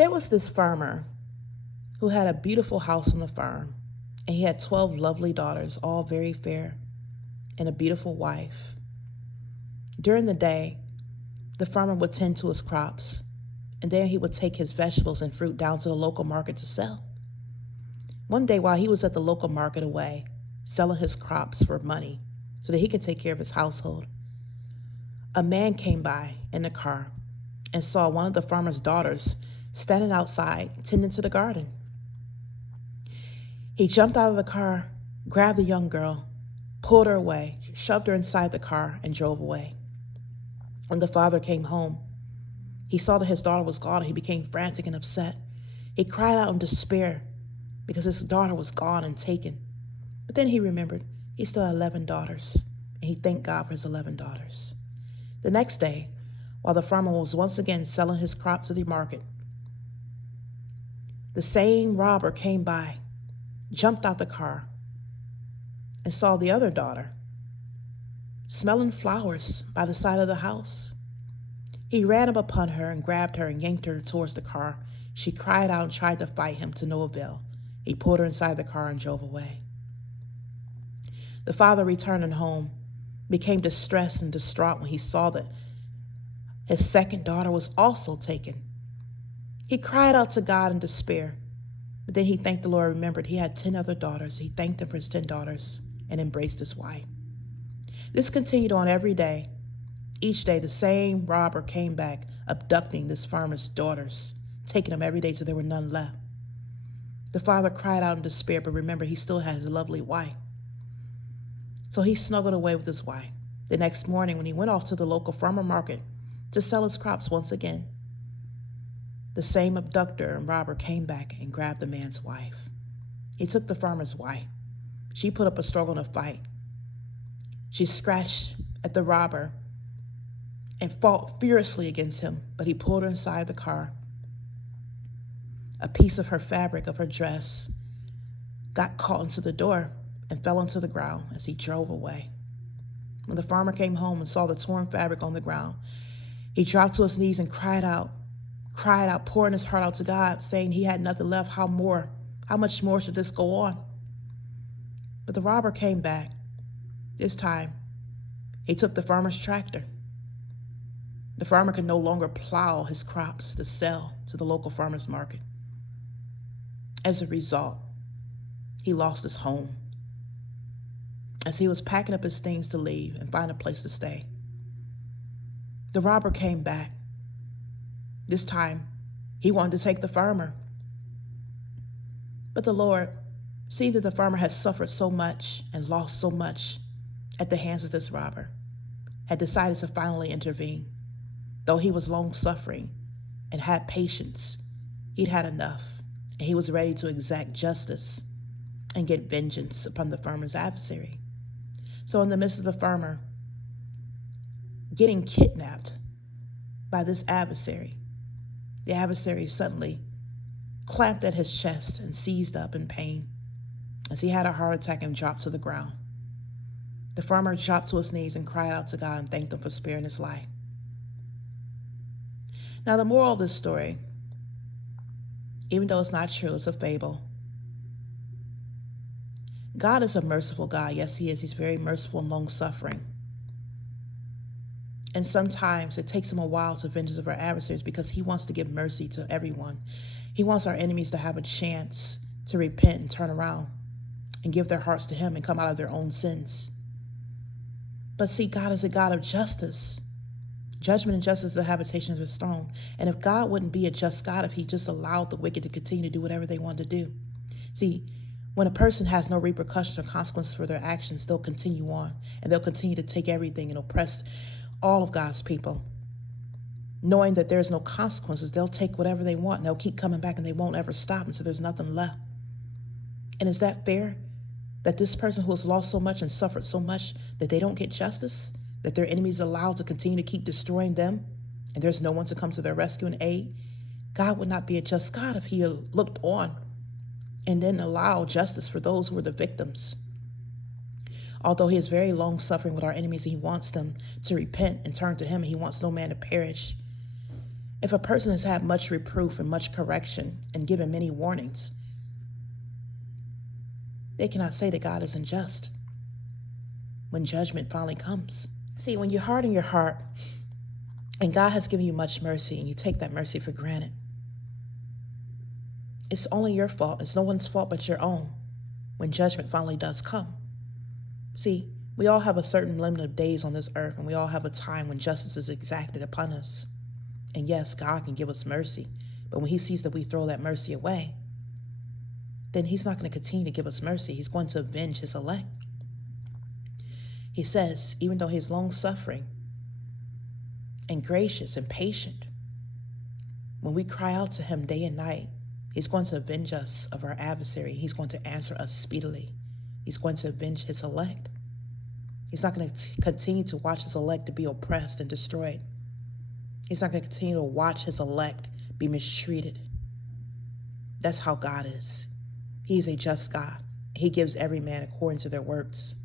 There was this farmer who had a beautiful house on the farm, and he had 12 lovely daughters, all very fair, and a beautiful wife. During the day, the farmer would tend to his crops, and then he would take his vegetables and fruit down to the local market to sell. One day, while he was at the local market away, selling his crops for money so that he could take care of his household, a man came by in a car and saw one of the farmer's daughters standing outside tending to the garden. He jumped out of the car, grabbed the young girl, pulled her away, shoved her inside the car, and drove away. When the father came home, he saw that his daughter was gone, and he became frantic and upset. He cried out in despair because his daughter was gone and taken. But then he remembered he still had 11 daughters, and he thanked God for his 11 daughters. The next day, while the farmer was once again selling his crops to the market, the same robber came by, jumped out the car, and saw the other daughter smelling flowers by the side of the house. He ran up upon her and grabbed her and yanked her towards the car. She cried out and tried to fight him to no avail. He pulled her inside the car and drove away. The father, returning home, became distressed and distraught when he saw that his second daughter was also taken. He cried out to God in despair, but then he thanked the Lord, remembered he had 10 other daughters. He thanked him for his 10 daughters and embraced his wife. This continued on every day. Each day, the same robber came back, abducting this farmer's daughters, taking them every day till there were none left. The father cried out in despair, but remember, he still had his lovely wife. So he snuggled away with his wife. The next morning, when he went off to the local farmer market to sell his crops once again, the same abductor and robber came back and grabbed the man's wife. He took the farmer's wife. She put up a struggle and a fight. She scratched at the robber and fought furiously against him, but he pulled her inside the car. A piece of her fabric of her dress got caught into the door and fell onto the ground as he drove away. When the farmer came home and saw the torn fabric on the ground, he dropped to his knees and cried out, pouring his heart out to God, saying he had nothing left. How much more should this go on? But the robber came back. This time, he took the farmer's tractor. The farmer could no longer plow his crops to sell to the local farmer's market. As a result, he lost his home. As he was packing up his things to leave and find a place to stay, the robber came back. This time, he wanted to take the farmer. But the Lord, seeing that the farmer had suffered so much and lost so much at the hands of this robber, had decided to finally intervene. Though he was long-suffering and had patience, he'd had enough, and he was ready to exact justice and get vengeance upon the farmer's adversary. So in the midst of the farmer getting kidnapped by this adversary, the adversary suddenly clamped at his chest and seized up in pain as he had a heart attack and dropped to the ground. The farmer dropped to his knees and cried out to God and thanked him for sparing his life. Now, the moral of this story, even though it's not true, it's a fable. God is a merciful God. Yes, he is. He's very merciful and long-suffering. And sometimes it takes him a while to vengeance of our adversaries because he wants to give mercy to everyone. He wants our enemies to have a chance to repent and turn around and give their hearts to him and come out of their own sins. But see, God is a God of justice. Judgment and justice is the habitation of his throne. And if God wouldn't be a just God if he just allowed the wicked to continue to do whatever they want to do. See, when a person has no repercussions or consequences for their actions, they'll continue on and they'll continue to take everything and oppress all of God's people. Knowing that there's no consequences, they'll take whatever they want and they'll keep coming back and they won't ever stop until there's nothing left. And is that fair? That this person who has lost so much and suffered so much that they don't get justice? That their enemies are allowed to continue to keep destroying them and there's no one to come to their rescue and aid? God would not be a just God if he looked on and then allowed justice for those who were the victims. Although he is very long-suffering with our enemies, he wants them to repent and turn to him, and he wants no man to perish. If a person has had much reproof and much correction and given many warnings, they cannot say that God is unjust when judgment finally comes. See, when you harden your heart and God has given you much mercy and you take that mercy for granted, it's only your fault. It's no one's fault but your own when judgment finally does come. See, we all have a certain limit of days on this earth, and we all have a time when justice is exacted upon us. And yes, God can give us mercy, but when he sees that we throw that mercy away, then he's not going to continue to give us mercy. He's going to avenge his elect. He says, even though he's long-suffering and gracious and patient, when we cry out to him day and night, he's going to avenge us of our adversary. He's going to answer us speedily. He's going to avenge his elect. He's not going to continue to watch his elect to be oppressed and destroyed. He's not going to continue to watch his elect be mistreated. That's how God is. He is a just God. He gives every man according to their works.